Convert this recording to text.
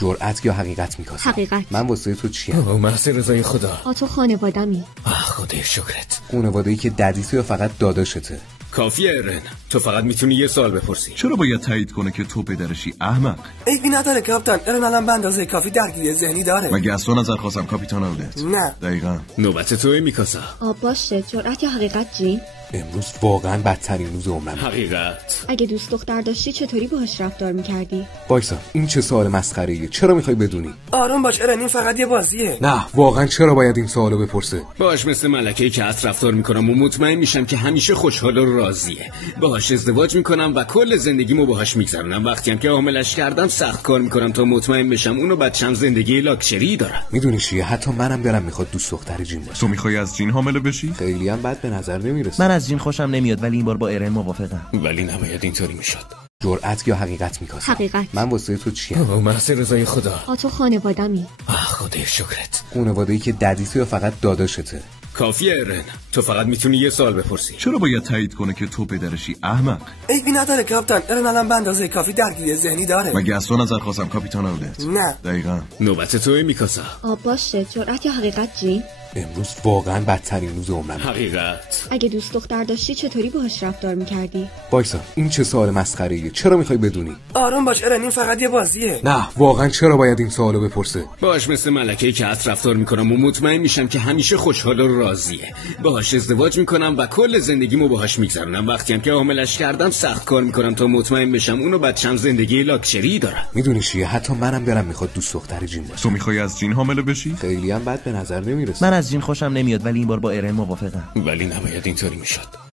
جرأت یا حقیقت میکاسم؟ حقیقت. من واسه تو چیم؟ محض رضای خدا. تو خانوادمی. خدای شکرت. خانواده‌ای که ددیته یا فقط داداشته؟ کافیه ایرن، تو فقط میتونی یه سوال بپرسی. چرا باید تایید کنه که تو پدرشی احمق؟ عیبی نداره کاپیتان، ایرن الان به اندازه کافی درگیری ذهنی داره. مگه از تو نظر خواستم کاپیتان اودت؟ نه دقیقاً. نوبت توئه میکاسا. باشه، جرأت یا حقیقت جین؟ امروز واقعا بدترین روز عمرم. حقیقت. اگه دوست دختر داشتی چطوری باهاش رفتار میکردی؟ وایسا، این چه سوال مسخره‌ایه؟ چرا میخوای بدونی؟ آروم باش ایرن، این فقط یه بازیه. نه واقعا چرا باید این سوالو بپرسه؟ باهاش مثل ملکه‌ای که عطر رفتار میکنم و مطمئن میشم که همیشه خوشحال و راضیه. باهاش ازدواج میکنم و کل زندگیمو باهاش میگذرونم. وقتی هم که حاملش کردم سخت کار میکنم تا مطمئن بشم اونو بچه‌م زندگی لاکچری داره. میدونی چیه؟ حتی منم دلم میخواد دوست دختر جین باشم. تو میخوای از جین حامله بشی؟ خیلی هم بد به نظر نمیرسه. من از جین خوشم نمیاد ولی این بار با ایرن موافقم. ولی نباید اینطوری میشد. جرأت یا حقیقت میکاسم؟ حقیقت. من واسه تو چیم؟ محض رضای خدا. تو خانوادمی. خدای شکرت. خانواده‌ای که ددیته یا فقط داداشته؟ کافیه ایرن، تو فقط میتونی یه سوال بپرسی. چرا باید تایید کنه که تو پدرشی احمق؟ عیبی نداره کاپیتان، ایرن الان به اندازه کافی درگیری ذهنی داره. مگه از تو نظر خواستم کاپیتان اودت؟ نه دقیقاً. نوبت توئه میکاسا. باشه، جرأت یا حقیقت جین؟ امروز واقعا بدترین روز عمرم. حقیقت. اگه دوست دختر داشتی چطوری باهاش رفتار میکردی؟ وایسا، این چه سوال مسخره‌ایه؟ چرا میخوای بدونی؟ آروم باش ایرن، این فقط یه بازیه. نه واقعا چرا باید این سوالو بپرسه؟ باهاش مثل ملکه‌ای که عطر رفتار میکنم و مطمئن میشم که همیشه خوشحال و راضیه. باهاش ازدواج میکنم و کل زندگیمو باهاش میگذرونم. وقتی هم که حاملش کردم سخت کار میکنم تا مطمئن بشم اونو بچه‌م زندگی لاکچری داره. میدونی چیه؟ حتی منم دلم میخواد دوست دختر جین باشم. تو میخوای از جین حامله بشی؟ خیلی هم بد به نظر نمیرسه. من از جین خوشم نمیاد ولی این بار با ایرن موافقم. ولی نباید اینطوری میشد.